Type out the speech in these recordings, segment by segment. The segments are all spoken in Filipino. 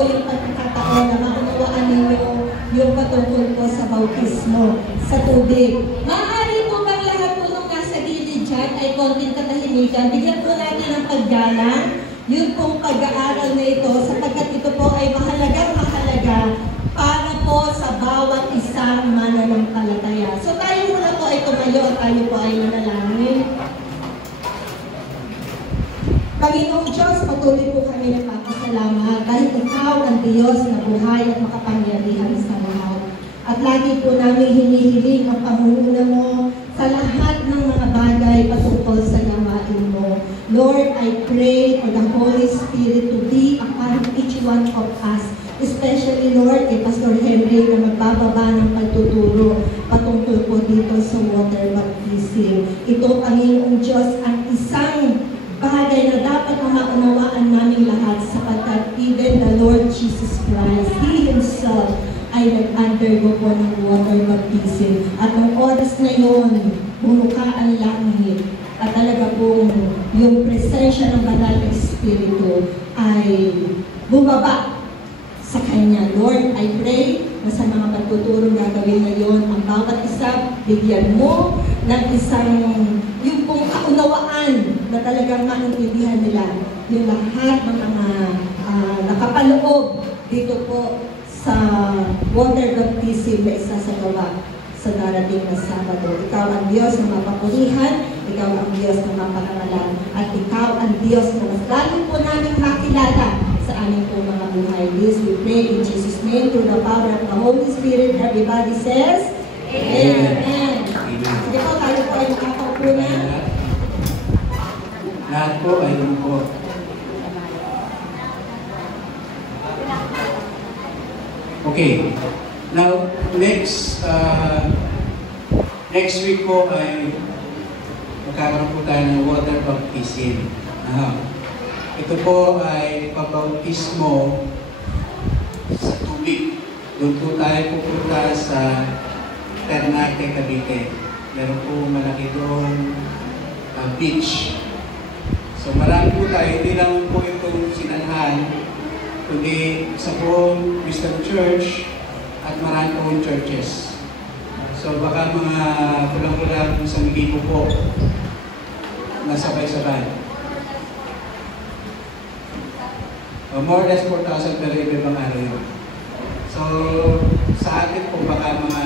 po yung pagkakataon na maunawaan ninyo yung patungkol po sa bautismo sa tubig. Maaari po bang lahat po nung nasa gilid dyan ay konting katahimikan? Bigyan po natin ng paggalang yun pong pag-aaral na ito sapagkat ito po ay mahalagang mahalaga para po sa bawat isang mananampalataya. So tayo muna po ay tumayo at tayo po ay manalangin. Panginoong Diyos, patuloy po kami nagpapasalamat dahil Ikaw ang Diyos na buhay at makapangyarihan sa lahat. At lagi po namin hinihiling ang pangunguna mo sa lahat ng mga bagay patungkol sa gawain mo. Lord, I pray for the Holy Spirit to be upon each one of us. Especially, Lord, kay Pastor Henry na magbababa ng pagtuturo patungkol po dito sa water baptism. Ito, Panginoong Diyos, ang isang bagay na dapat na maunawaan namin lahat sapagkat even the Lord Jesus Christ, He Himself, ay nag-undergo po ng water baptism. At ang oras na yun, bumuka ang langit. At talaga po yung presensya ng Banal na Espiritu ay bumaba sa Kanya. Lord, I pray na sa mga pagtuturong gagawin ngayon, ang bawat isa, bigyan mo ng isang yung pong kaunawaan na talagang maintindihan nila yung lahat ng mga nakapaloob dito po sa water baptism na isasagawa sa darating na Sabado. Ikaw ang Diyos na mapapurihan, Ikaw ang Diyos na mapakangalan, at Ikaw ang Diyos na mas lalo po namin makilala sa aming po mga buhay. This we pray in Jesus' name through the power of the Holy Spirit. Everybody says, Amen. Sige po, tayo po ay makakaupo na. Lahat po ay po. Okay. Now, next week po ay magkakaroon po tayo ng water baptism. Ito po ay pabautismo sa tubig. Doon po tayo pupunta sa Ternate, Cavite. Meron po malaki doon beach. So marami po tayo, hindi lang po itong sinanhan, kundi sa buong Wisdom Church at marami pong churches. So baka mga kulang-kulang sa libo po na sabay-sabay. More or less 4,000 per ibang araw yun. So sa atin po baka mga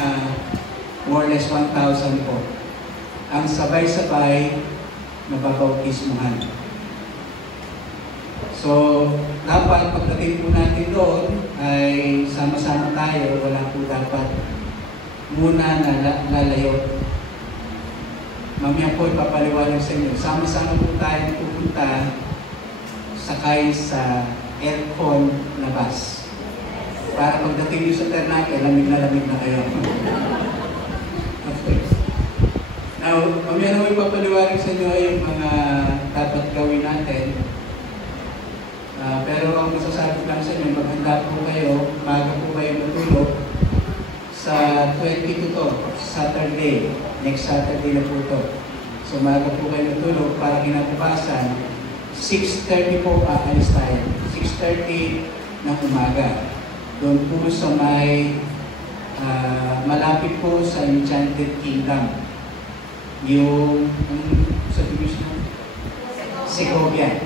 more or less 1,000 po ang sabay-sabay na babautismuhan. So, dapat pagdating po natin doon ay sama-sama tayo, wala po dapat muna na lalayo. Mamaya po ipapaliwanag sa inyo. Sama-sama po tayo pupunta sakay sa aircon na bus. Para pagdating nyo sa Ternate, lamig na kayo. Okay. Now, mamaya naman ipapaliwanag sa inyo yung mga dapat gawin natin. Pero ang masasabi lang sa inyo, maghanda po kayo, maga po kayo matulog sa 22 to, Saturday. Next Saturday na po ito. So maga po kayo matulog para kinabukasan, 6:30 po aalis tayo. 6:30 ng umaga. Doon po sa may malapit po sa Enchanted Kingdom. Yung sa division Segovia.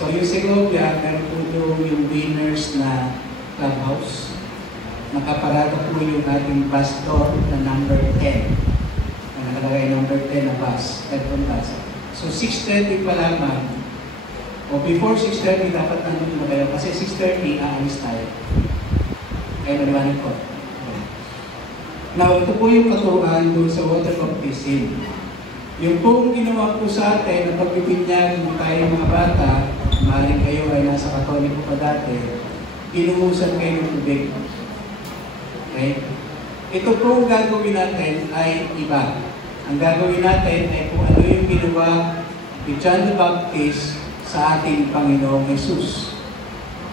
So yung Segovia, meron po yung winners na clubhouse. Nakaparada po yung ating bus door na number 10. Nakalagay number 10 na bus, aircon bus. So 6:30 pa lamang, o before 6:30 dapat nandun na kayo kasi 6:30 aalis tayo. Kaya maliwanag ko. Now, ito po yung katuruan doon sa water baptism. Yung pong ginawa po sa atin na pagpipinyag ng tayo mga bata, maaaring kayo ay nasa Katoliko pa dati, inumusan kayo ng tubig. Okay? Ito pong gagawin natin ay iba. Ang gagawin natin ay kung ano yung ginawa ni John the Baptist sa ating Panginoong Jesus.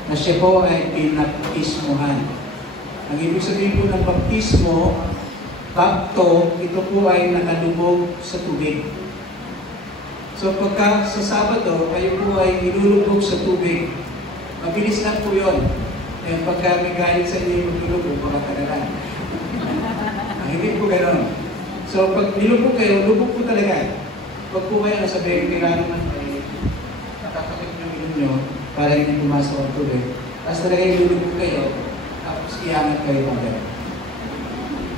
Na siya po ay pinabaptismuhan. Ang ibig sabihin po ng baptismo, bapto, ito po ay nakalubog sa tubig. So pagka sa Sabado, kayo po ay ilulubog sa tubig. Mabilis lang po yun. Kaya pagka may galit sa inyo yung maglulubog, baka tagalan. Hindi po gano'n. So, pag nilubog kayo, lubog po talaga. Pag po kayo nasabihin, kailangan naman ay nakakakit ng ilong nyo para hindi pumasok ang tubig. Tapos talaga yung lulubog kayo, tapos iangat kayo agad.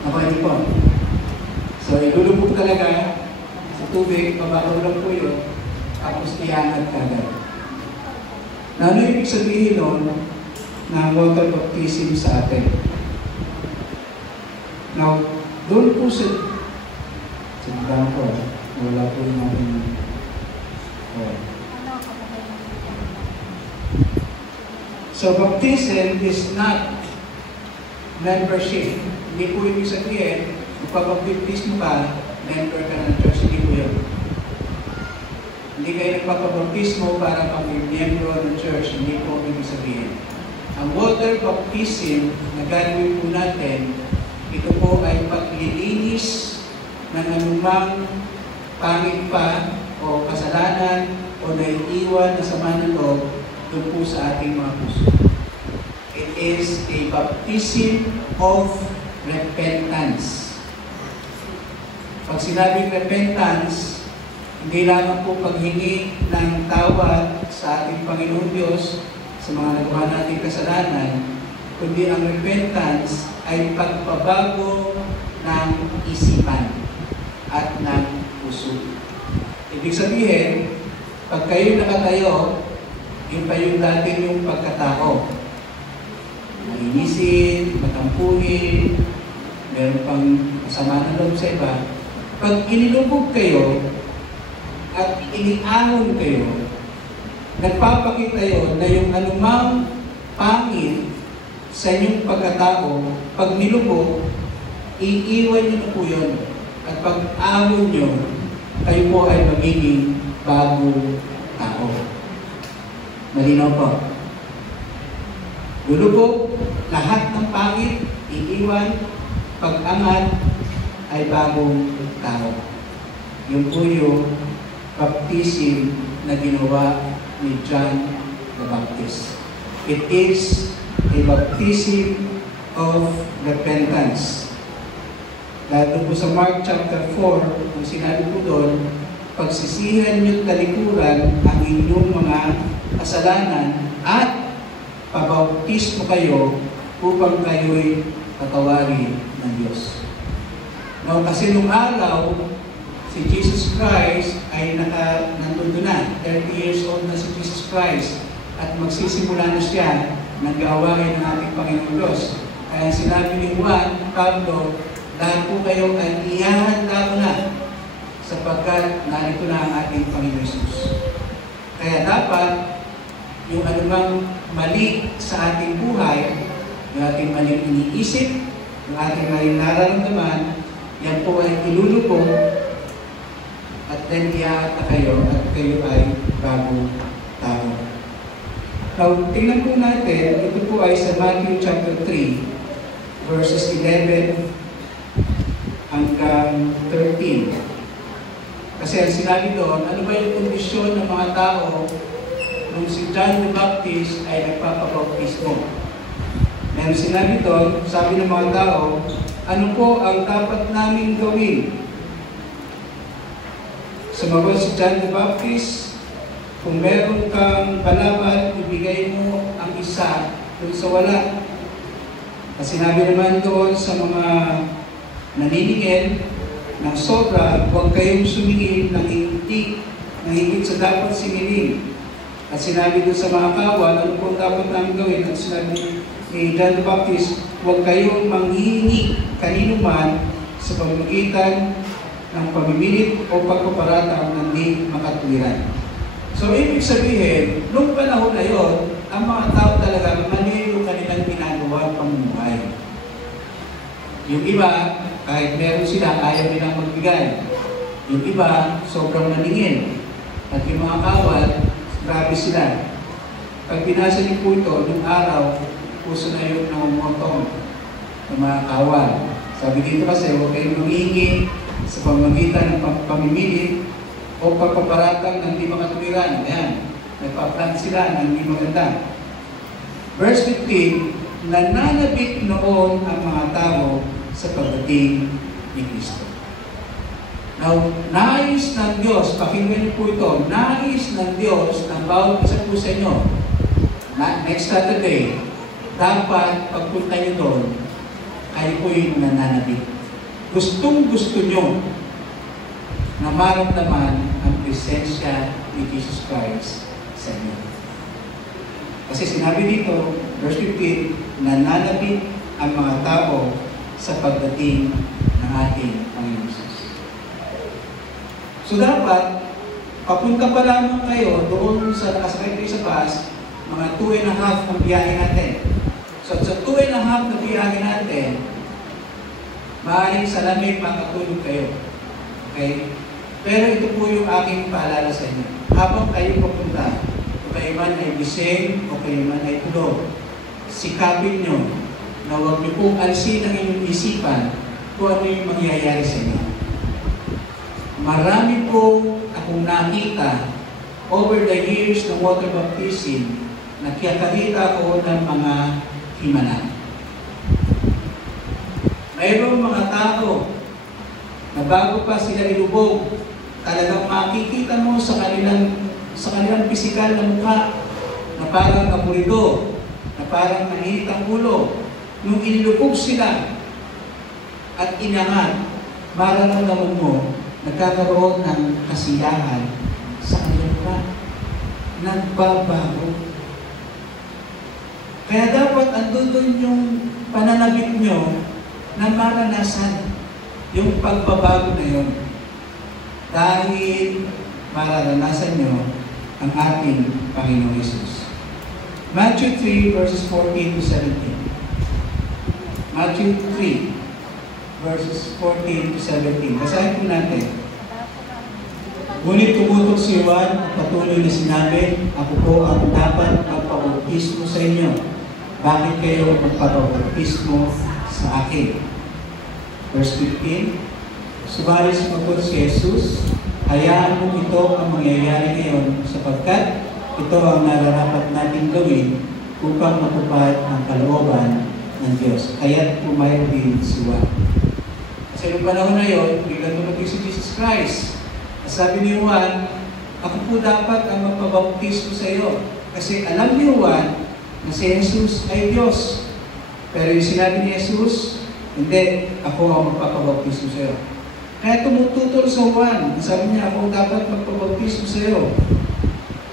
Okay po. So, ilulubog talaga sa tubig, mababaw lang po yun, tapos iangat agad. Na ano ibig sabihin nun na water baptism sa atin? Now, doon po sa sinagdaan ko, wala po yung ating So, baptism is not membership. Hindi po ibig sabihin, magpapabaptismo ka, member ka ng church. Hindi po yun. Hindi kayo nagpapabaptismo para pag-miyembro ng church. Hindi po ibig sabihin. Ang water baptism na gagawin po natin, ito po ay paglilinis ng anumang pangit pa o kasalanan o naiiwan na sama ng loob doon po sa ating mga puso. It is a baptism of repentance. Pag sinabing repentance, hindi lamang po paghingi ng tawad sa ating Panginoon Diyos sa mga nagawa nating kasalanan, kundi ang repentance ay pagpabago ng isipan at ng puso. Ibig sabihin, pag kayo nakatayo, yun pa yung dati yung pagkatao. Mainisin, matampuhin, meron pang masama ng loob sa iba. Pag inilubog kayo at iniahon kayo, nagpapakita yun na yung anumang pangit sa inyong pagkatao, pag nilubog, iiwan nyo na po yun. At pag ahon nyo, kayo po ay magiging bagong tao. Malinaw po. Lulubog, lahat ng pangit, iiwan, pag-angat, ay bagong tao. Yung po yung baptism na ginawa ni John the Baptist. It is a baptism of repentance. Lalo po sa Mark chapter 4, kung sinabi po doon, pagsisihan niyong talikuran ang inyong mga kasalanan at pabautismo kayo upang kayo'y patawarin ng Diyos. Now, kasi nung araw, si Jesus Christ ay nandun na. 30 years old na si Jesus Christ at magsisimula na siya ng gawain ng ating Panginoon Diyos. Kaya sinabi ni Juan, Pablo, lahat po kayo ay ihahanda ko na sapagkat narito na ang ating Panginoon Jesus. Kaya dapat yung anumang mali sa ating buhay, yung ating maling iniisip, yung ating maling nararamdaman, yan po ay ilulubog at then iyaat na kayo at kayo ay bagong tao. Now, tingnan po natin, ito po ay sa Matthew chapter 3, verses 11 hanggang 13. Kasi ang sinabi doon, ano ba yung kondisyon ng mga tao nung si John the Baptist ay nagpapabautismo? Meron sinabi doon, sabi ng mga tao, ano po ang dapat namin gawin? Sumagot si John the Baptist, kung meron kang balaban, ibigay mo ang isa dun sa wala. Kasi sinabi naman doon sa mga naniningil ng sobra, huwag kayong sumingin ng higit sa dapat singilin. At sinabi doon sa mga kawan, ano po dapat namin gawin? At sinabi ni John the Baptist, huwag kayong manghihingi kanino man sa pamamagitan ng pamimilit o pagpaparatang ng di makatwiran. So, ibig sabihin, nung panahon na yun, ang mga tao talaga mali yung kanilang ginagawa pamumuhay. Yung iba, kahit meron sila, ayaw nilang magbigay. Yung iba, sobrang maningin. At yung mga kawal, grabe sila. Pag binasa niyo po ito, nung araw, puso na yung namumotong ng mga kawal. Sabi dito kasi, huwag kayong lumingi sa pamamagitan ng pamimili o pagpaparatang ng di makatwiran. Ayan, nagpa-plant sila ng di maganda. Verse 15, nananabik noon ang mga tao sa pagdating ni Kristo. Now, nais ng Diyos, pakinggan niyo po ito, nais ng Diyos ng bawat isa po sa inyo, next Saturday, dapat pagpunta niyo doon, kayo po yung nananabik. Gustong-gusto niyo na maramdaman ang presensya ni Jesus Christ sa inyo. Kasi sinabi dito, verse 15, nananabik ang mga tao sa pagdating ng ating Panginoon Jesus. So dapat, papunta pa lamang kayo doon sa nakasakay kayo sa bus, mga 2.5 ang biyahe natin. So sa 2.5 na biyahe natin, maaaring sa lamig makatulog kayo. Okay? Pero ito po yung aking paalala sa inyo. Habang kayo papunta, kung kayo man ay gising o kayo man ay tulog, sikapin nyo na huwag nyo pong alisin ang inyong isipan kung ano yung mangyayari sa inyo. Marami po akong nakita over the years ng water baptism, nakikita ko ng mga himala. Mayroong mga tao na bago pa sila ilubog, talagang makikita mo sa kanilang pisikal na mukha na parang aburido, na parang nahinit ang ulo. Nung inilubog sila at inangat, mararamdaman mo nagkakaroon ng kasiyahan sa kanilang mukha. Nagbabago. Kaya dapat andun yung pananabik nyo na maranasan yung pagbabago na yun. Dahil mararanasan nyo ang ating Panginoong Jesus. Matthew 3 verses 14 to 17. Matthew 3 verses 14 to 17. Basahin po natin. Ngunit tumutok si Juan at patuloy na sinabi, ako po ang dapat magpabautismo sa inyo. Bakit kayo magpabautismo sa akin? Verse 15. Subalit sumagot si Jesus, hayaan mo ito ang mangyayari ngayon sapagkat ito ang nararapat natin gawin upang matupad ang kalooban ng Diyos. Kaya't pumayag din si Juan. Kasi noong panahon na yun, biglang dumating si Jesus Christ. Sabi ni Juan, ako po dapat ang magpabautismo sa iyo. Kasi alam ni Juan na si Jesus ay Diyos. Pero yung sinabi ni Jesus, hindi, ako ang magpapabautismo sa iyo. Kaya tumututol sa Juan. Sabi niya, ako dapat magpabautismo sa iyo.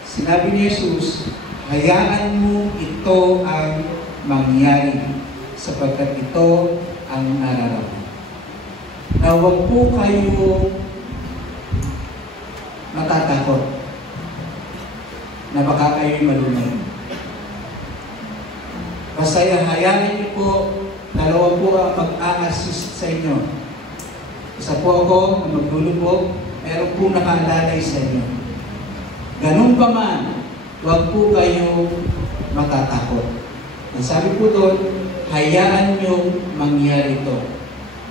Sinabi ni Jesus, hayaan mo ito ang mangyari sapagkat ito ang nararapat. Na huwag po kayo matatakot na baka kayo'y malunod. Basta hayaan niyo po, dalawa po ang mag-a-assist sa inyo. Isa po ako na maglulubog, meron po nakaalalay sa inyo. Ganun pa man, huwag po kayo matatakot. Ang sabi po doon, hayaan niyo mangyari ito.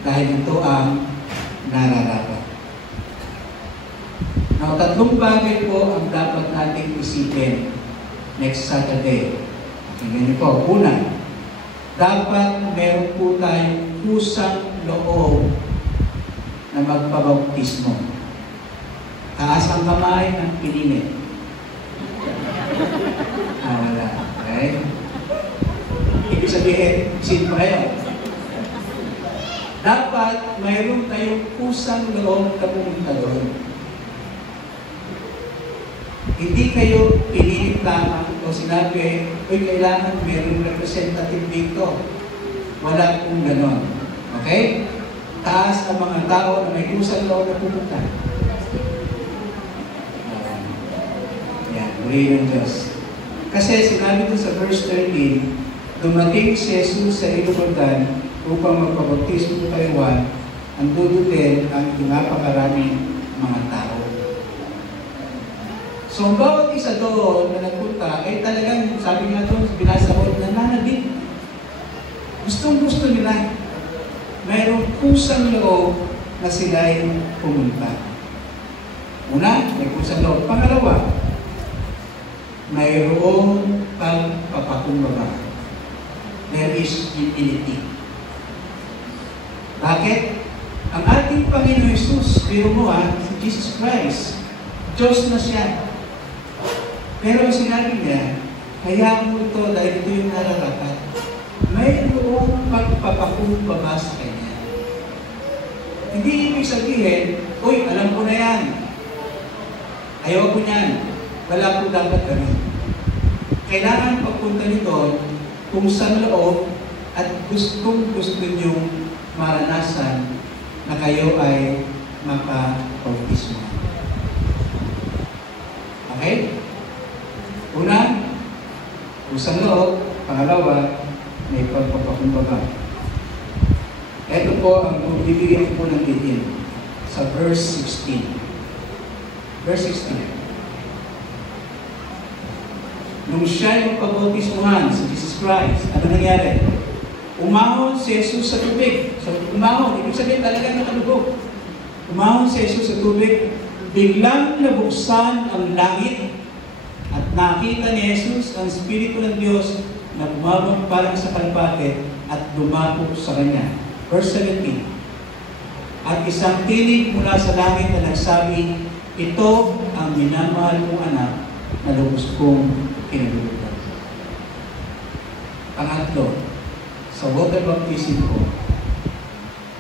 Dahil ito ang nararapat. Now, tatlong bagay po ang dapat natin isipin next Saturday. Tingnan niyo po. Una, dapat meron po tayong pusang loob na magpabautismo. Taas ang kamay ng pininit. Wala. Okay? Ibig sabihin, sin pa kayo. Dapat mayroon tayong pusang loob na pumunta doon. Hindi kayo pinilit lamang o sinabi, uy, kailangan mayroong representative dito. Wala kong ganon. Okay? Taas ang mga tao na may pusang loob na pumunta. Yan, purihin ng Diyos. Kasi sinabi doon sa verse 13, dumating si Jesus sa Ilocos upang magpabautismo kay Juan, ang dudutin ang napakaraming mga tao. So, ang bawat isa doon na nagpunta, ay talagang, sabi nga doon, binasa ko, nananabik. Gustong-gusto nila. Mayroong pusang loob na sila'y pumunta. Una, may pusang loob. Pangalawa, mayroong pagpapakumbaba. there is utility. Bakit? Ang ating Panginoon Jesus, biro mo si Jesus Christ, Diyos na siya. Pero ang sinabi niya, kaya mo ito dahil ito yung nararapat. Mayroong pagpapakumbaba sa Kanya. Hindi ibig sabihin, uy, alam ko na yan. Ayaw ko niyan. Wala ko dapat gawin. Kailangan pagpunta nito kung sa loob at gusto niyong maranasan na kayo ay mapabautismo. Okay? Una, kung sa loob. Pangalawa, may pagpapakumbaba. Ito po ang bibigyan ko po ng diin sa verse 16. Verse 16. Nung siya yung pabautismuhan si Jesus Christ, ano nangyari? Umahon si Jesus sa tubig. So, umahon, ibig sabihin talaga nakalubog. Umahon si Jesus sa tubig, biglang nabuksan ang langit at nakita ni Jesus ang Espiritu ng Diyos na bumabang parang sa kalapate at lumapok sa kanya. Verse 17. At isang tinig mula sa langit na nagsabi, ito ang minamahal kong anak na lubos kong kinalulugan. Pangatlo, sa water baptism ko,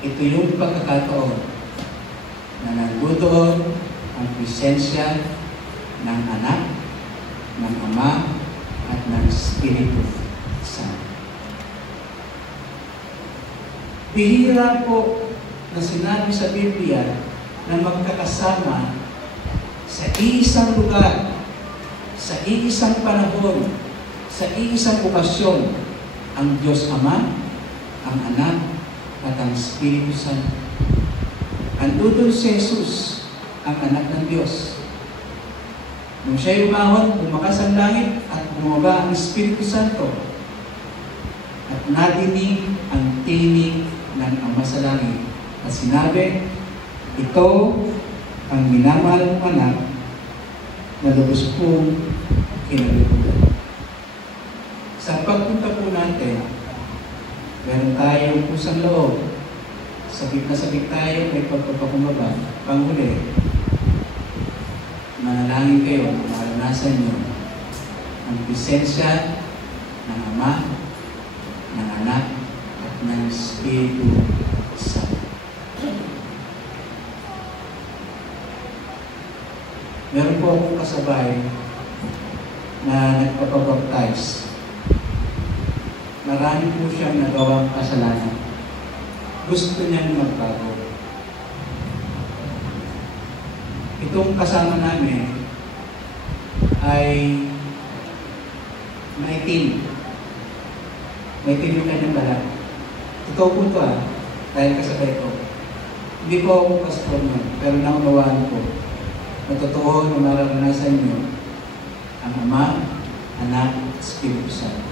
ito yung pagkakataon na nandoon ang presensya ng anak, ng ama, at ng Espiritu Santo. Bihira po na sinabi sa Biblia na magkakasama sa iisang lugar, sa iisang panahon, sa iisang okasyon, ang Diyos Ama, ang Anak, at ang Espiritu Santo. Andun si Jesus, ang Anak ng Diyos. Nung siya'y umahon, bumakas ang langit at bumaba ang Espiritu Santo. At nadinig ang tinig ng Ama sa langit. At sinabi, ito ang minamahal kong anak na lubos kong kinalulugan. Sa pagpunta po natin, meron tayong pusang loob. Sabik tayo, may pagpapakumbaba. Panghuli, manalangin kayo, maranasan nyo ang presensya ng Ama, ng Anak, at ng Espiritu Santo. Meron po akong kasabay na nagpapabaptize. Marami po siyang nagawang kasalanan. Gusto niyang magbago. Itong kasama namin ay maitim. Maitim yung kanyang balat. Ikaw po ito dahil kasabay ko. Hindi po ako pastor nun, pero naunawaan ko. Matotoo na mararanasan niyo ang Ama, Anak, Espiritu Santo.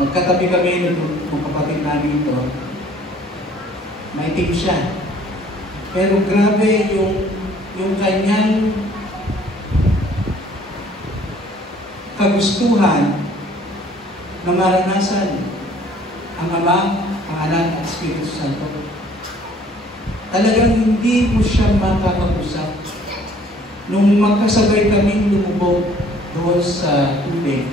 Magkatabi kami ng kapatid namin ito. Maitim siya. Pero grabe yung kanyang kagustuhan na maranasan ang Ama, ang Anak, at Espiritu Santo. Talagang hindi mo siya makakapusap. Nung magkasabay kaming lumubog doon sa tubig,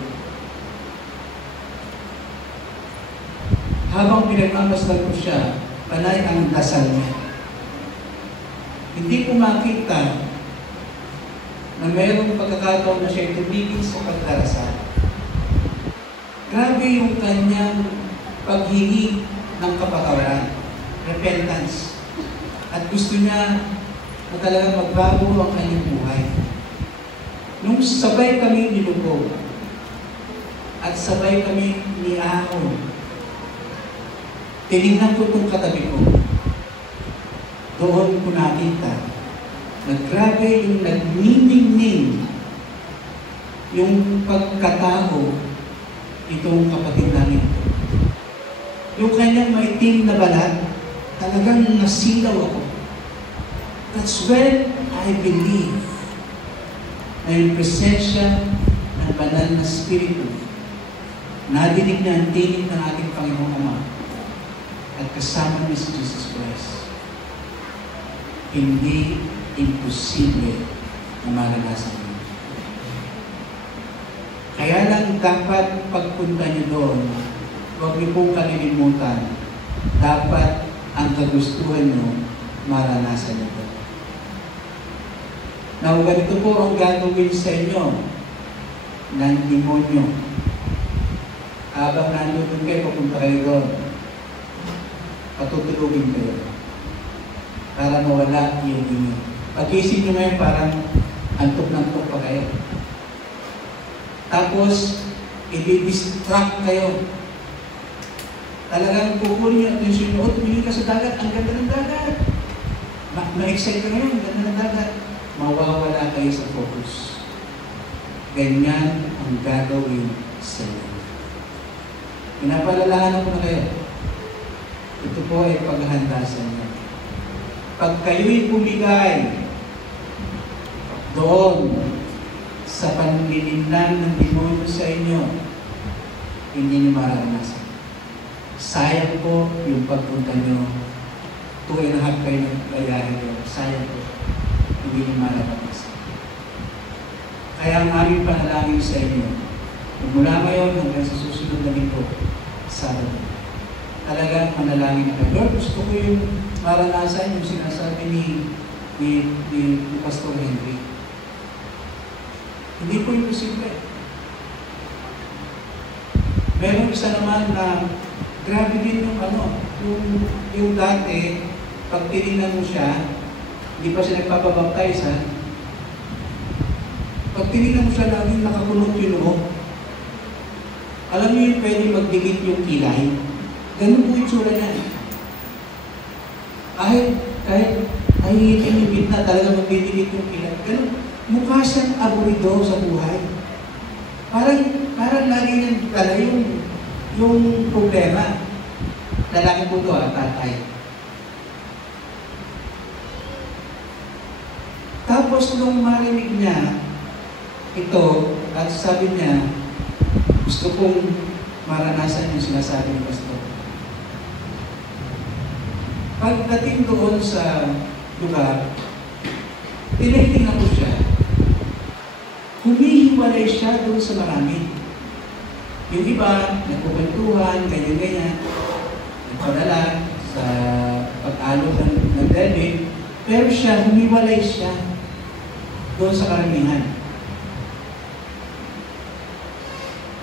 habang pinagmamasdan ko siya, panay ang dasal niya. Hindi ko makita na mayroong pagkakataon na siya tumigil sa pagdarasal. Grabe yung kanyang paghingi ng kapatawaran, repentance. At gusto niya na talagang magbago ang kanyang buhay. Nung sabay kami nilubog at sabay kami niahon, tinignan ko itong katabi ko. Doon ko nakita na grabe yung nagniningning yung pagkatao itong kapatid namin. Yung kanyang maitim na balat, talagang nasilaw ako. That's when I believe na yung presensya ng banal na Espiritu, nadinig niya ang tinig ng ating Panginoong Ama at kasama niya si Jesus Christ. Hindi imposible na maranasan niyo. Kaya lang dapat pagpunta niyo doon, huwag niyo pong kalilimutan, dapat ang kagustuhan niyo, maranasan niyo. Now, ganito po ang gagawin sa inyo ng demonyo. Habang nandun kayo, papunta kayo doon. Patutulugin kayo. Para mawala yung inyo. Pag-isip nyo ngayon, parang antok-nantok pa kayo. Tapos, i-distract kayo. Talagang kukunin yung atensyon nyo, tumingin ka sa dagat, ang ganda ng dagat. Ma-excite ka ngayon, ang ganda ng dagat. Mawawala kayo sa focus. Ganyan ang gagawin sa inyo. Pinapalalahanan ko na kayo. Ito po ay paghahanda sa inyo. Pag kayo'y bumigay doon sa panlilinlang ng demonyo sa inyo, hindi niyo maranasan. Sayang po yung pagpunta nyo. 2.5 kayo ng layari nyo. Sayang po. Hindi niyo maranasan. Kaya ang aming panalangin sa inyo, mula ngayon hanggang sa susunod na linggo, Sabado, talagang manalangin na kayo. Lord, gusto ko yung maranasan yung sinasabi ni Pastor Henry. Hindi po imposible. Meron isa naman na grabe din yung dati, pag tinignan mo siya, hindi pa siya nagpapabaptize, ha? Pag tinignan mo siya, laging nakakulot yung loob. Alam niyo yung pwede magdikit yung kilay? Ganun po yung tsura niya. Kahit nahihitin yung bitna, talaga magdidikit yung kilay. Ganun, mukha siyang aburido sa buhay. Parang lagi niyang dala yung problema. Lalaki po ito, tatay. Tapos nung marinig niya ito, at sabi niya, gusto kong maranasan yung sinasabi ni Pastor. Pagdating doon sa lugar, tinitingnan ko siya. Humihiwalay siya doon sa marami. Yung iba, nagkukwentuhan, ganyan-ganyan, nagpadala sa pag-alog ng David, pero siya, humiwalay siya doon sa karamihan.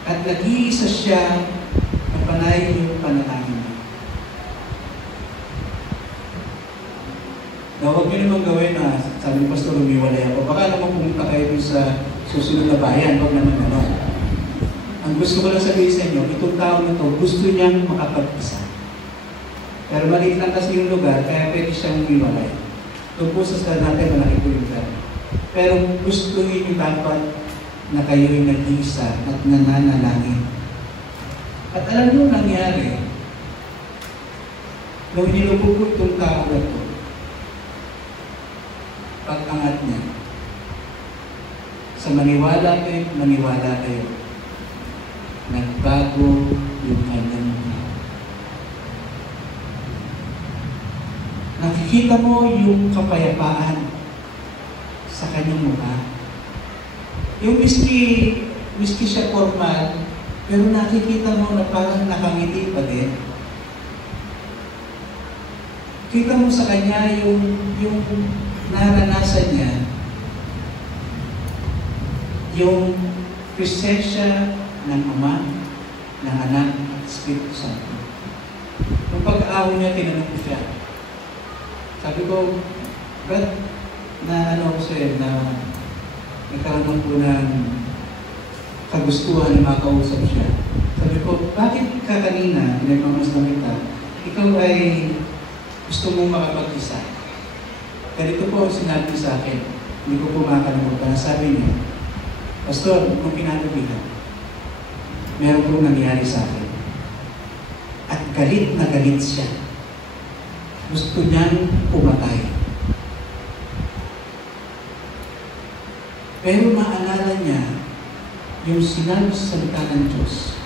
At nag-iisa siya na panay yung panalangin niya. Na huwag niyo naman gawin na, sabi ni Pastor, humiwalay ako. Baka naman pumunta kayo dun sa susunod na bayan, huwag naman ano. Ang gusto ko lang sabihin sa inyo, itong tao na ito, gusto niyang makapag-isa. Pero maliit lang kasi yung lugar, kaya pwede siyang humiwalay. Ito po sa natin, malaki po yung lugar. Pero gusto niyo dapat na kayo'y nag-iisa at nananalangin. At alam niyo nangyari, nung nilubog itong tao na ito, pag-angat niya, sa maniwala kayo, nagbago yung kanyang mukha. Nakikita mo yung kapayapaan sa kanyang mukha. Yung miski siya formal, pero nakikita mo na parang nakangiti pa din. Kita mo sa kanya yung naranasan niya, yung presensya ng Ama, ng Anak, at Espiritu Santo. Nung pag-aaw niya, tinanong ko siya. Sabi ko, ba't na ano ko sa'yo, na nagkaroon po ng kagustuhan na makausap siya. Sabi ko, bakit ka kanina, pinagmamasdan kita, ikaw ay gusto mong makapag-isa? Ganito po ang sinabi sa akin, hindi ko po makakalimutan. Sabi niya, Pastor, kung pinanabihan, meron pong nangyari sa akin. At galit na galit siya. Gusto niyang pumatay. Pero maalala niya yung sinabi sa salita ng Diyos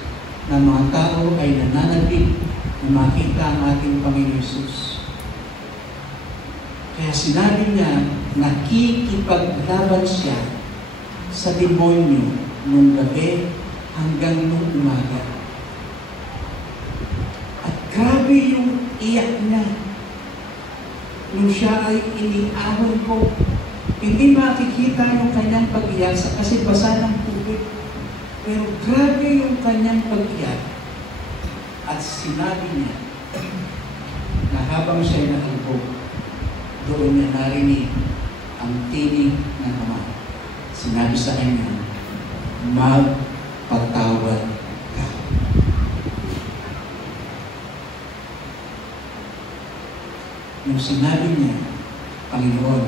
na mga tao ay nananatili na makita ang ating Panginoon Hesus. Kaya sinabi niya, nakikipaglaban siya sa demonyo nung gabi hanggang nung umaga. At grabe yung iyak niya. Nung siya ay iniahon ko, hindi makikita yung kanyang pag-iyak kasi basa ng tubig. Pero grabe yung kanyang pag-iyak. At sinabi niya na habang siya'y nakalubog, doon niya narinig ang tinig ng Ama. Sinabi sa kanya, magpatawad ka. Yung sinabi niya, Panginoon,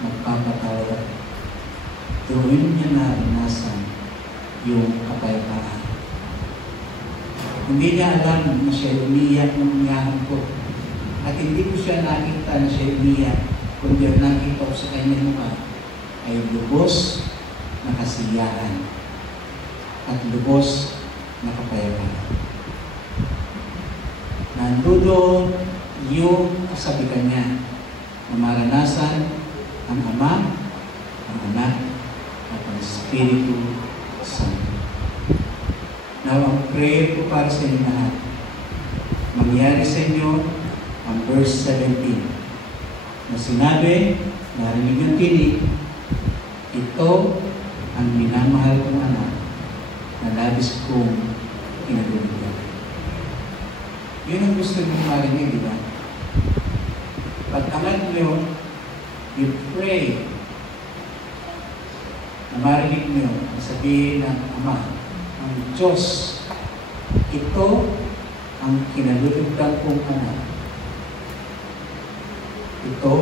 magpapatawad, doon niya naranasan yung kapayapaan. Hindi niya alam na siya umiyak ng umiyahan ko. At hindi ko siya nakita na siya umiyak, kundi ang nakita ko sa kanyang mukha ay lubos na kasiyahan at lubos na kapayapaan. Nandoon yung kasabihan niya na maranasan ang Ama, ang Anak, at ang Espiritu Santo. Now, ang prayer ko para sa inyo lahat, mangyari sa inyo ang verse 17 na sinabi, narinig yung tinig, ito ang minamahal kong anak na labis kong kinalulugdan. Yun ang gusto nyo marinig, di ba? Pag-angat nyo, you pray na marinig nyo, sabihin ng Ama, ang Diyos, ito ang kinalulugdan kong anak. Ito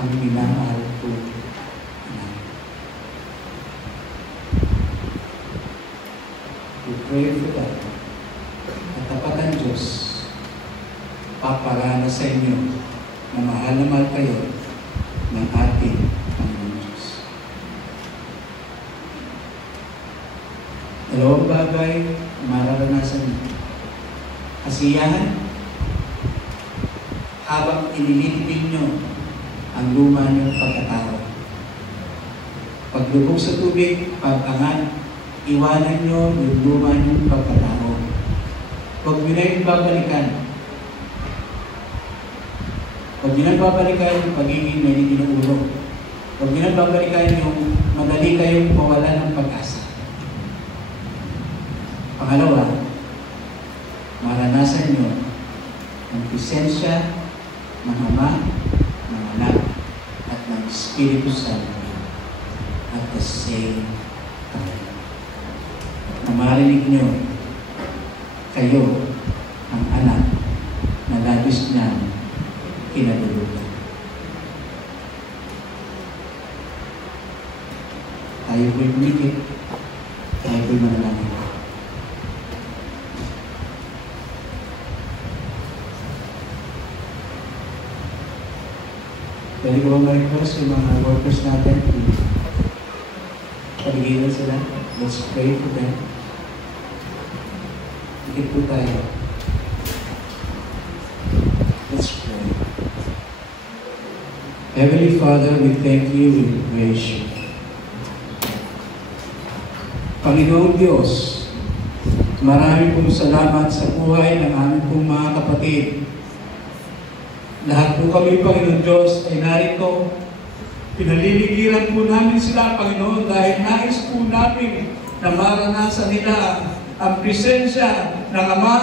ang minamahal kong anak. We pray for that. At tapat ang Diyos, paparana sa inyo na mahal na mahal kayo ng ating Panginoon Diyos. Dalawang bagay mararanasan niyo. Kasiyahan, habang inililibing nyo ang luma niyong pagkatao. Paglubog sa tubig, pag-angat, iwanan nyo yung luma niyong pagkatao. Huwag nyo na yung babalikan. Huwag nyo na babalikan yung pagiging mainit ng ulo. Huwag nyo na babalikan yung madali kayong mawala ng pag-asa. Pangalawa, maranasan nyo ang presensya ng Ama, ng Anak, at ng Espiritu Santo at the same time. Na marinig nyo, kayo, ang anak, na labis niya kinalulugdan. Tayo po'y bumigit, tayo po'y manalangin. Pwede ko ba ma-request yung mga workers natin pagigilan sila? Let's pray for them. Ikit po tayo. Let's pray. Heavenly Father, we thank you, we praise you. Panginoong Diyos, marami pong salamat sa buhay ng aming pong mga kapatid. Lahat po kami, Panginoon Diyos, ay narito. Pinaliligiran po namin sila, Panginoon, dahil nais po namin na maranasan nila ang presensya ng Ama,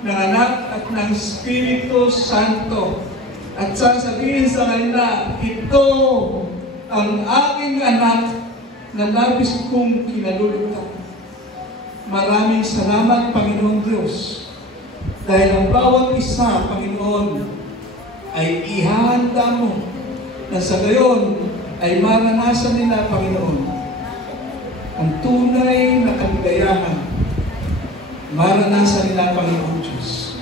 ng Anak, at ng Espiritu Santo. At sasabihin sa kanila, ito ang aking anak na labis kong kinalulugdan. Maraming salamat, Panginoon Diyos, dahil ang bawat isa, Panginoon, ay ihahanda mo na sa gayon ay maranasan nila, Panginoon, ang tunay na kaligayahan. Maranasan nila, Panginoon Diyos.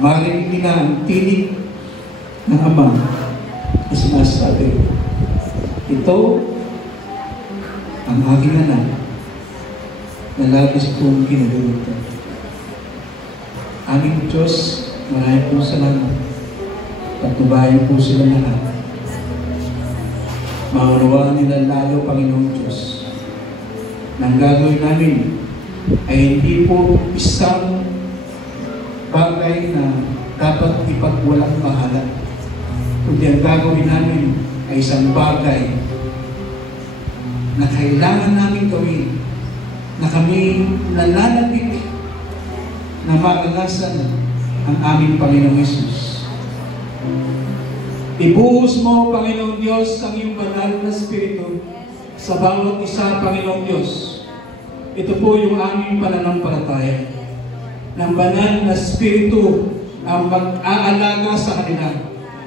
Marinig nila ang tinig ng Ama na sinasabi, ito ang aking anak na labis pong kinagulutan. Aming Diyos, maraming po salamat. Patubayan po sila lahat. Maunawaan nila lalo, Panginoong Diyos, na ang gagawin namin ay hindi po isang bagay na dapat ipagwalang bahala, kundi ang gagawin namin ay isang bagay na kailangan namin gawin, na kami nananabik na maranasan ang aming Panginoong Hesus. Ibuhos mo, Panginoong Diyos, ang iyong banal na Espiritu sa bawat isa, Panginoong Diyos. Ito po yung aming pananampalataya. Ng banal na Espiritu ang mag-aalaga sa kanila.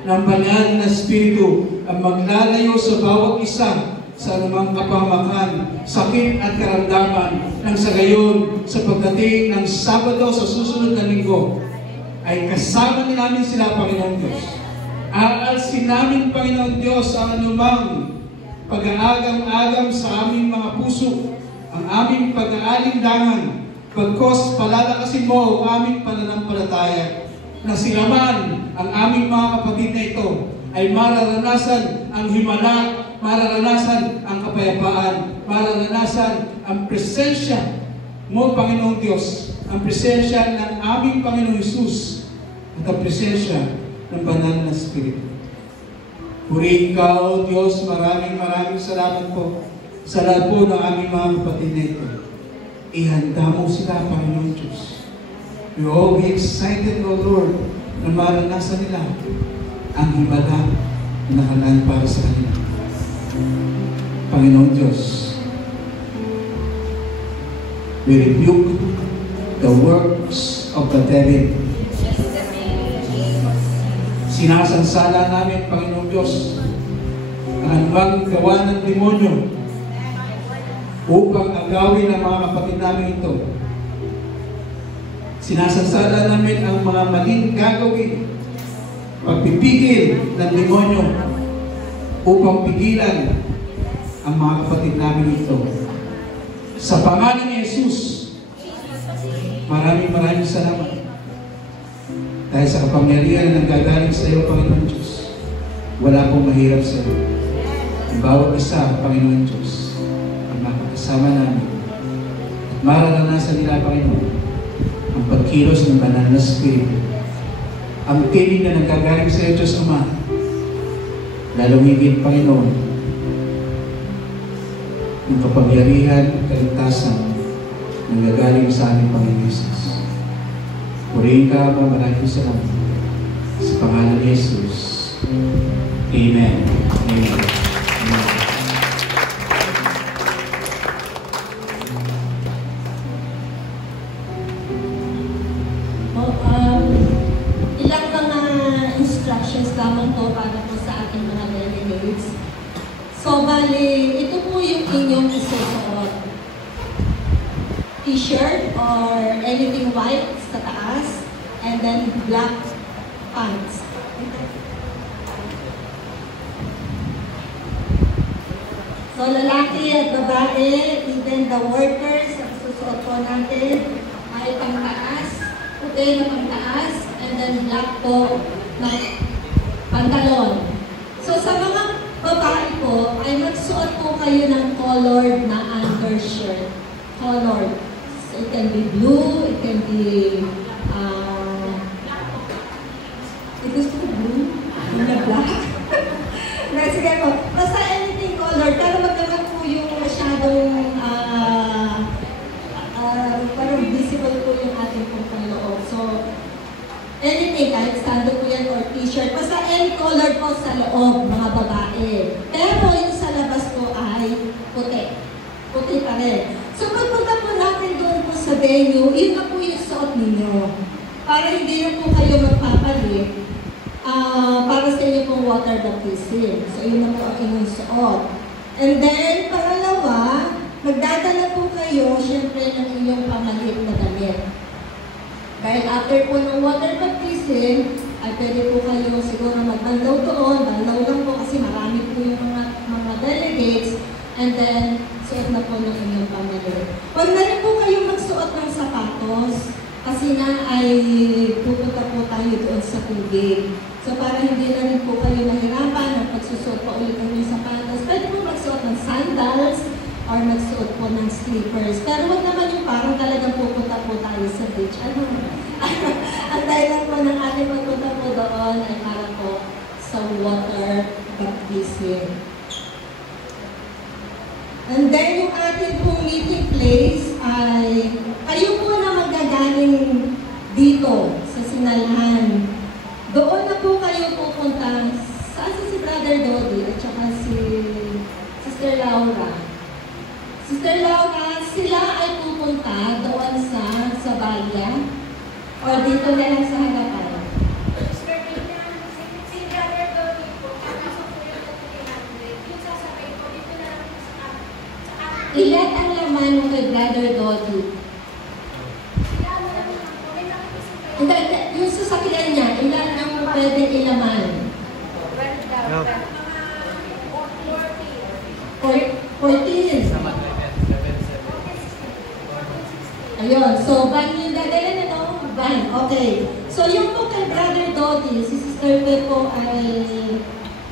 Ng banal na Espiritu ang maglalayo sa bawat isa sa anumang kapamakan, sakit at karamdaman, nang sa gayon, sa pagdating ng Sabado sa susunod na linggo, ay kasama namin sila, Panginoon Diyos. Aalsin namin, Panginoon Diyos, ang anumang pag-aagam-agam sa aming mga puso, ang aming pag-aalindangan, pagkos palalakasin mo ang aming pananampalataya, na sila man, ang aming mga kapatid na ito, ay mararanasan ang himala, mararanasan ang kapayapaan, mararanasan ang presensya mo, Panginoong Diyos, ang presensya ng aming Panginoong Hesus, at ang presensya ng banal na Espiritu. Purihin ka, O Diyos, maraming salamat po sa lahat po ng aming mga kapatid na ito. Ihanda mo sila, Panginoong Diyos. We all be excited, O Lord, na maranasan nila ang himala na nakalaan para sa kanila. Panginoong Diyos, we rebuke the works of the devil. Sinasansala namin, Panginoong Diyos, ang anumang gawa ng demonyo upang agawin ang mga kapatid namin ito. Sinasansala namin ang mga maling gagawin, pagpipigil ng demonyo upang pigilan ang mga kapatid namin ito. Sa pangalan ni Jesus, maraming salamat. Dahil sa kapangyarihan na gagaling sa iyo, Panginoon Diyos, wala pong mahirap sa iyo. Ang bawat isa, Panginoon Diyos, ang makakasama namin. At mararanasan nila, Panginoon, ang pagkilos ng banal na Espiritu. Ang tinig na nagagaling sa iyo, Diyos Ama, lalong higit, Panginoon, yung kapangyarihan, kaligtasan, na gagaling sa aming Panginoon Jesus. Purihin ka, Ama, maraming salamat. Sa pangalan ni Jesus. Amen. Amen. Amen. Ilang mga instructions lamang po para po sa ating mga delegates. So, bali, ito po yung inyong isusuot. T-shirt or anything white sa taas, and then black pants. So, lalaki at babae, even the workers, ang susuot po natin ay pangtaas, puti na pangtaas, and then black po na pantalon. So, sa mga babae po, ay magsuot po kayo ng colored na undershirt. Colored. So, it can be blue, it can be, gusto ko blue, na black. Sige po, basta anything colored, pero wag naman po yung masyadong, parang visible po yung ating pong loob. So, anything, kahit standard po yan or t-shirt, basta any color po sa loob, mga babae. Pero yung sa labas po ay puti. Puti pa rin. So, pagpunta po natin doon po sa venue, yun na po yung suot ninyo. Para hindi na po kayo magpapalit, para sa inyo pong water baptism. So, yun na po ang inyong suot. And then, pangalawa, magdadala po kayo, syempre, ng inyong pamalit na damit. Dahil after po ng water baptism, ay pwede po kayo siguro magbandaw doon. Bandaw lang po kasi marami po yung mga delegates. And then, suot na po ng inyong pamilya. Huwag na rin po kayong magsuot ng sapatos kasi na ay pupunta po tayo doon sa tubig. So para hindi na rin po kayo mahirapan ng pagsusuot pa ulit ng sapatos, pwede po magsuot ng sandals or magsuot po ng slippers. Pero huwag naman yung parang talagang pupunta po tayo sa beach. Ano? Ang dahilan po ng ating pagpunta po doon ay para po sa water baptism. And then yung ating pong meeting place ay kayo po na magagaling dito sa Sinalhan. Doon na po kayo pupunta. Saan si Brother Dodi at saka si Sister Laura? Sister Laura, sila ay pupunta doon sa Balya o dito na lang sa harapan? Ilan ang laman mo kay Brother Dodi? Hindi, yung sasakyan niya, ilan ang pwedeng ilaman? 14. Ayun, so van yung dadala na, no? Van, okay. So yung po kay Brother Dodi, si Sister Pe po ay...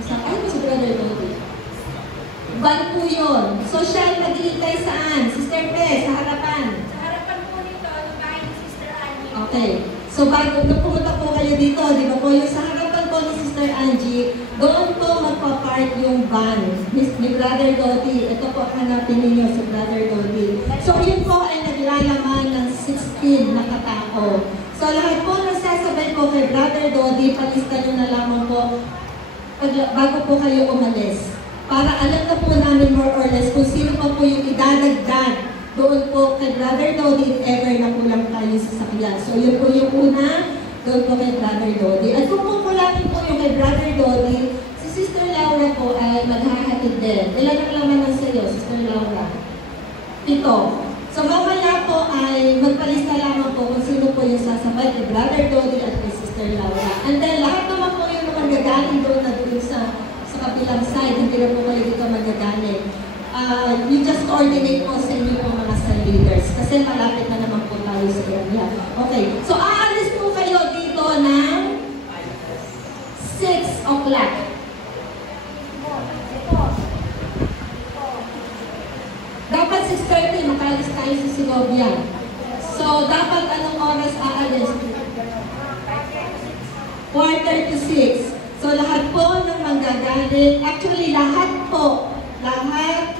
Ano po si Brother Dodi? Van po yun. So siya ay mag-iintay saan? Sister Pe, sa harapan. Sa harapan po nito, ang bahay ni Sister Annie. Okay. So bago nung pumunta po kayo dito, di ba po, yung sa harapan po ni Sister Angie, doon po magpa-park yung van ni Brother Dodi. Ito po, hanapin ninyo si Brother Dodi. So yun po ay naglalaman ng 16 na katao. So lahat po nagsasabay po kay Brother Dodi, palista nyo na lamang po bago po kayo umalis. Para alam na po namin more or less kung sino pa po yung idadagdag doon po kay Brother Dodi if ever na kulang tayo sa sakyan. So yun po yung una, doon po kay Brother Dodi. At kung kukulapin po yung kay Brother Dodi, si Sister Laura po ay maghahatid din. Ilan ang laman ng sayo, Sister Laura? 7. So mamaya po ay magpalista lamang po kung sino po yung sasabay kay Brother Dodi at kay Sister Laura. And then lahat naman po yung magagaling doon na doon sa kabilang side, hindi na po kayo dito magagaling. You just coordinate po sa inyo po mga cell leaders kasi malapit na naman po tayo sa area. Okay, so aalis po kayo dito ng 6 o'clock. Dapat 6:30 makalis tayo sa Segovia. So dapat anong oras aalis? 4:36. So lahat po ng manggagaling, actually lahat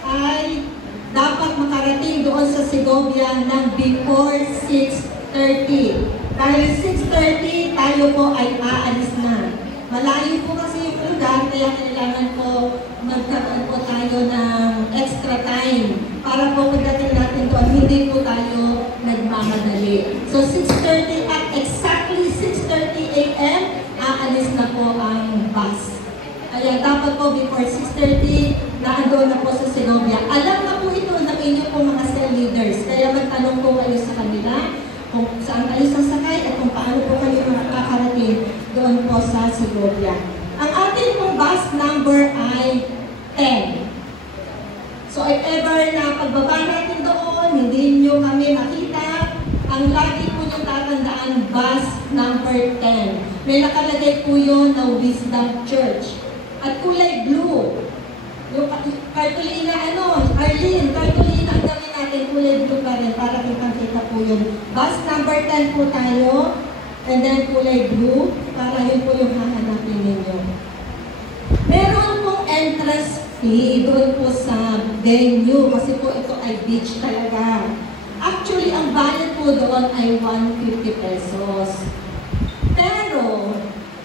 ay dapat makarating doon sa Segovia ng before 6:30. Dahil 6:30 tayo po ay aalis na. Malayo po kasi yung lugar, kaya kailangan po magkaroon po tayo ng extra time para po pagdating natin doon, hindi po tayo nagmamadali. So 6:30 at exactly 6:30 a.m. aalis na po ang bus. Kaya dapat po before 6:30, naandun na po sa Segovia. Alam na po ito ng inyong po mga cell leaders. Kaya magtanong po kayo sa kanila kung saan kayo sasakay at kung paano po kayo makakarating doon po sa Segovia. Ang ating pong bus number ay 10. So if ever na pagbaba natin doon, hindi nyo kami makita, ang lagi po nyo tatandaan, bus number 10. May nakalagay po yun na Wisdom Church. At kulay blue. Yung cartolina, Arlene, cartolina ang gawin natin, kulay blue pa rin para kitang-kita po yun. Bus number 10 po tayo, and then kulay blue, para yun po yung hahanapin ninyo. Meron pong entrance fee doon po sa venue, kasi po ito ay beach talaga. Actually, ang bayad po doon ay 150 pesos. Pero,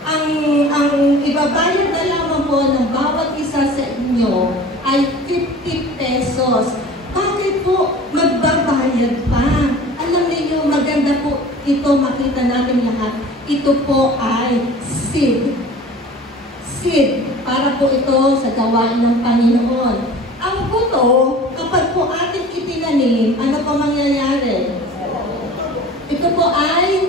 ang ibabayad na lamang po ng bawat isa sa inyo ay 50 pesos. Bakit po magbabayad pa? Alam niyo, maganda po ito, makita natin lahat. Ito po ay seed. Seed, para po ito sa gawain ng Panginoon. Ang buto, kapag po ating itinanim, ano po mangyayari? Ito po ay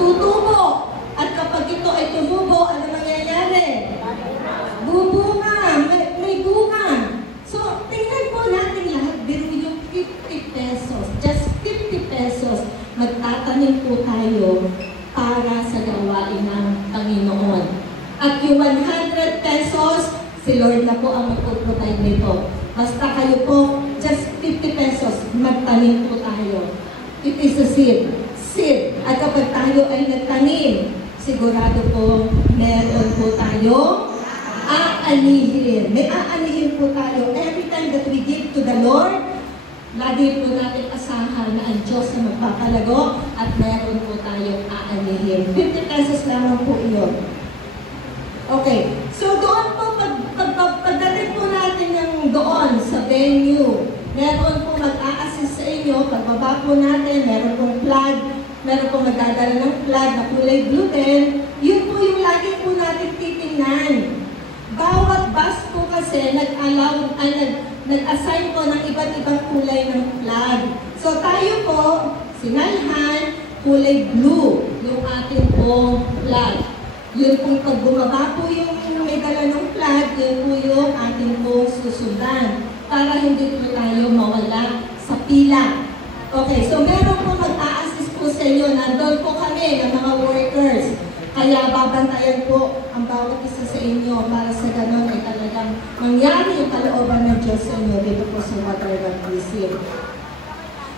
tutubo. At kapag ito ay tumubo, ano mangyayari? Bubunga. May bunga ganito. Basta kayo po, just 50 pesos, magtanim po tayo. It is a seed. Seed. At kapag tayo ay nagtanim, sigurado po, meron po tayo aanihin. May aanihin po tayo. Every time that we give to the Lord, lagi po natin asahan na ang Diyos na magpapalago at meron po tayong aanihin. 50 pesos lamang po iyon. Okay. So doon po, pagdating po natin ng doon sa venue, meron po mag-a-assist sa inyo. Pagbaba po natin, meron pong flag, meron pong magdadala ng flag na kulay blue din. Yun po yung lagi po natin titingnan. Bawat bus po kasi nag-assign po ng iba't ibang kulay ng flag. So tayo po, sinalhan, kulay blue yung ating po flag. Yun po pag bumaba po yung may dala ng flag, yun po yung ating po susundan para hindi po tayo mawala sa pila. Okay, so meron po mag-a-assist po sa inyo. Nandun po kami ng mga workers. Kaya babantayan po ang bawat isa sa inyo para sa ganon ay talagang mangyari yung kalooban ng Diyos sa inyo dito po sa water baptism.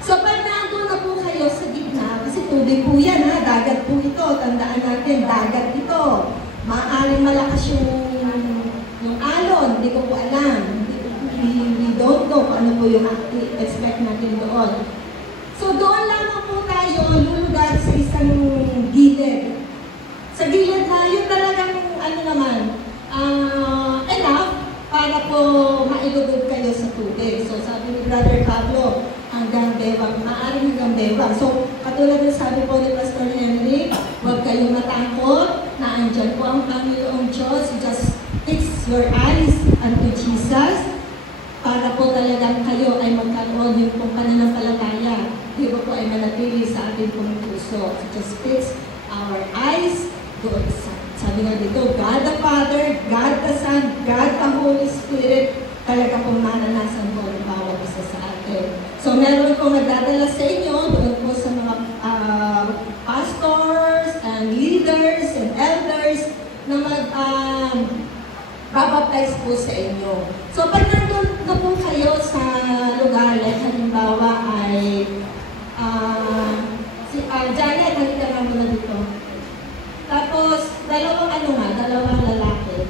So pag nandun na po kayo sa gitna, kasi tubig po yan ha, dagat po ito, tandaan natin, dagat ito. Maaaring malakas yung alon, hindi ko po alam. We don't know kung ano po yung expect natin doon. So doon lamang po tayo lulugar sa isang gilid. Sa gilid na yun talagang ano naman, enough para po mailugod kayo sa tubig. So sabi ni Brother Pablo, hanggang bewang, maaaring hanggang bewang. So katulad ng sabi po ni Pastor Henry, huwag kayong matakot na andyan po ang Panginoong Diyos. You just fix your eyes unto Jesus para po talagang kayo ay magkaroon yung pong pananampalataya. Di ba po ay manatili sa ating pong puso. Just fix our eyes doon sa, sabi nga dito, God the Father, God the Son, God the Holy Spirit, talaga pong mananasan po ng bawat isa sa atin. So meron po magdadala sa inyo doon po sa mga pastors and leaders and elders na babaptize po sa inyo. So pag nandun na po kayo sa lugar, like halimbawa ay si Janet, halika nga muna dito. Tapos, dalawang lalaki.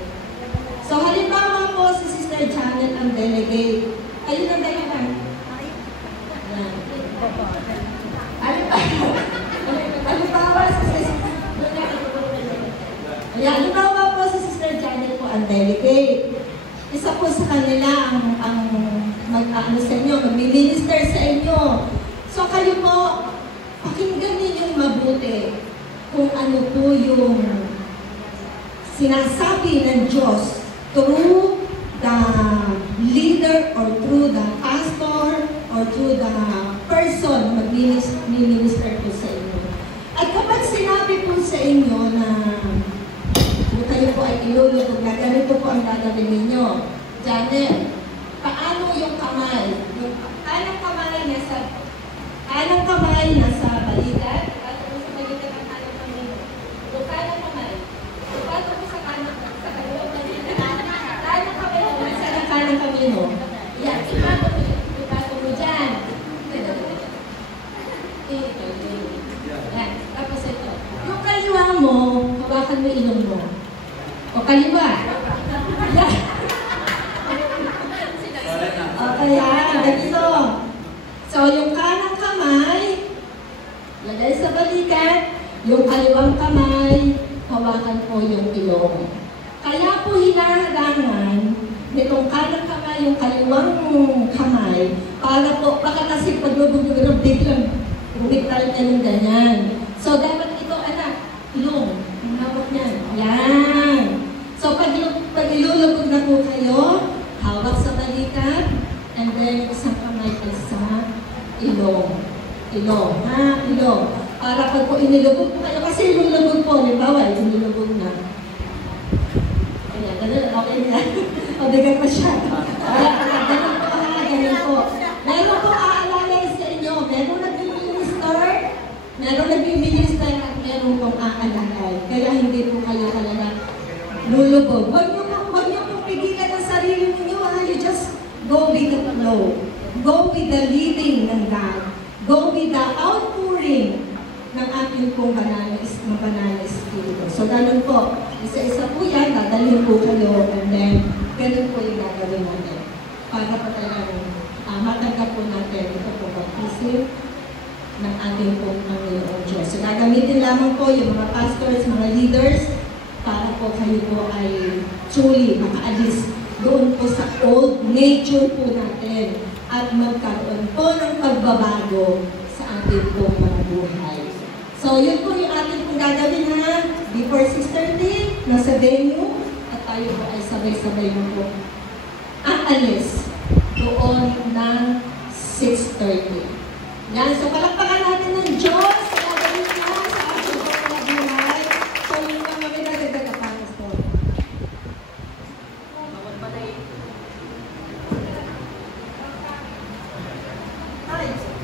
So, halimbawa po si Sister Janet ang delegate. Ayun ang delegate. Halimbawa po si Sister Janet po ang delegate. Isa po sa kanila ang mag-ano sa inyo, mag-minister sa inyo. So, kayo po, pakinggan ninyong mabuti kung ano po yung sinasabi ng Diyos through the leader or through the pastor or through the person mag-minister po sa inyo. At kapag sinabi po sa inyo na kung kayo po ay ilulutog na ganito po ang gagawin ninyo, Janet, paano yung kamay? Yung kanang kamay nasa balikat, at sa balikat ng kanang kamay. Yung kanang kamay, ipasok mo sa kanang kamay mo, sa kanang kamay mo. Yan, ipasok mo dyan. Yan, tapos ito. Yung kaliwa mo, hawakan mo ilong mo. O kaliwa. Yan. O kaya, ganito. So, yung kanang kamay, lagay sa balikat, yung kaliwang kamay, hawakan po yung ilong. Kaya po hinaharangan nitong kanang kamay, yung kaliwang kamay, para po, baka kasi paglubog-lubog, biglang bumigtal ka ng ganyan. So, dapat ito, anak, ilong, yung hawak niyan. Yan. So, pag ilulubog na po kayo, hawak sa balikat, and then isang kamay sa ilong. Ilong, ha? Ilong. Para pag po inilubog po kayo, kasi ilulubog po, halimbawa, inilubog na. Ayan, ganun, okay na. O, bigat pa siya. Ganun po, ha? Ganun po. Meron po aalalay sa inyo. Meron nag-minister, at meron pong aalalay. Kaya hindi po kayo talaga lulubog. Huwag niyo pong pigilan ang sarili ninyo, ha? You just Go with the flow. Go with the leading ng God. Go with the outpouring ng ating pong banal na espiritu. So, ganun po. Isa-isa po yan, dadalhin po kayo, and then, ganun po yung gagawin natin. Para pa talagang matanggap po natin ito po baptism ng ating pong Panginoon Diyos. So, gagamitin lamang po yung mga pastors, mga leaders, para po kayo po ay truly makaalis doon po sa old nature po natin at magkaroon po ng pagbabago sa ating pong mga buhay. So, yun po yung ating pong gagawin na before 6:30, nasa venue, at tayo po ay sabay-sabay na po aalis doon ng 6:30. Yan, so palakpakan natin ng Diyos sa gagawin niya sa ating pong mga buhay. So, yun lang kami nagagdag ka pa, Pastor.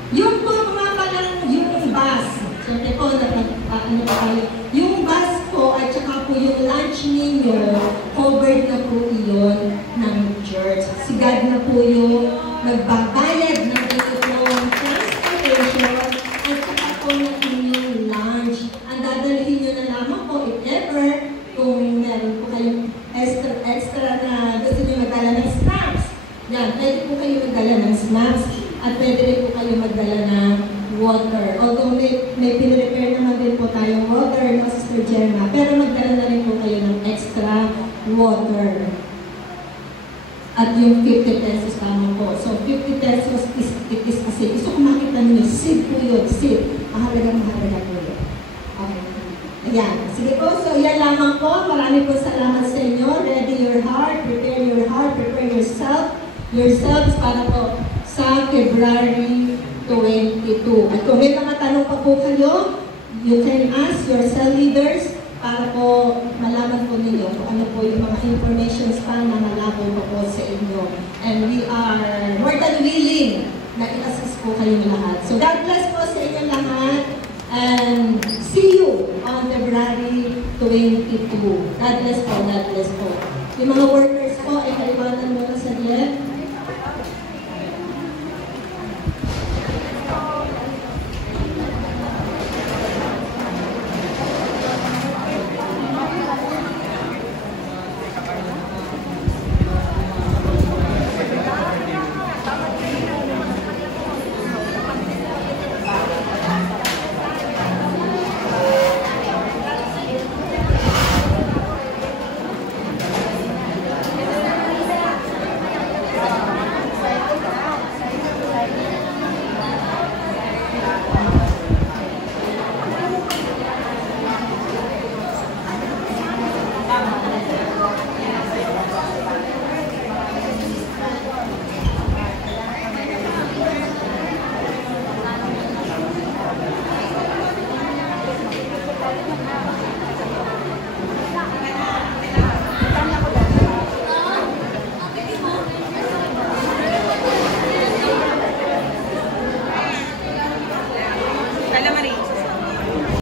Yung po mga palang yung bus. Siyempre po, ano pa tayo. Yung bus po at saka po yung lunch ninyo, covered na po iyon ng church. Si God na po yung nagbabayad ng inyong transportation at saka po ng inyong lunch. Ang dadalhin nyo na lamang po, if ever, kung meron po kayong extra na gusto nyo magdala ng snacks. Yan, pwede po kayo magdala ng snacks. At pwede rin po kayo magdala ng water. Although may pinrepair naman din po tayong water, no, Sister Gemma, pero magdala na rin po kayo ng extra water. At yung 50 pesos lamang po. So, 50 pesos is kasi. Gusto ko makita nyo, seed po yun, seed. Mahalagang po yun. Okay. Ayan. Sige po, so yan lamang po. Marami po salamat sa inyo. Ready your heart, prepare yourselves para po sa February 22. At kung may mga tanong pa po kayo, you can ask your cell leaders para po malaman po ninyo kung ano po yung mga informations pa na malabo po sa inyo. And we are more than willing na i-assist po kayong lahat. So God bless po sa inyo lahat and see you on February 22. God bless po, God bless po. Yung mga workers po ay kaiwanan mo na sa left.